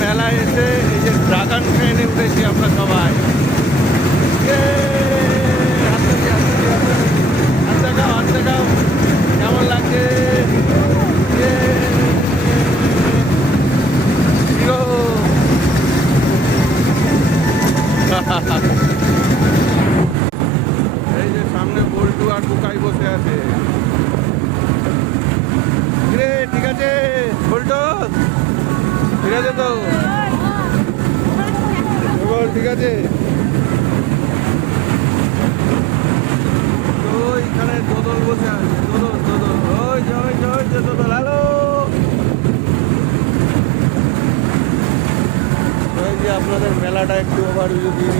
মেলায় এসে এই যে ড্রাগন ট্রেনে উঠেছি আমরা সবাই। হাত দেখাও কেমন লাগছে? এই যে সামনে বল্টু আর বুকাই বসে আছে। ঠিক আছে বল্টু, ঠিক আছে তো? ঠিক আছে। ওইখানে দোদল বসে আছে, দোদল দোদল, ওই যে ওই যে ওই যে দোদল। হ্যালো, এই যে আপনাদের মেলাটা একটু ওভারভিউ দিয়ে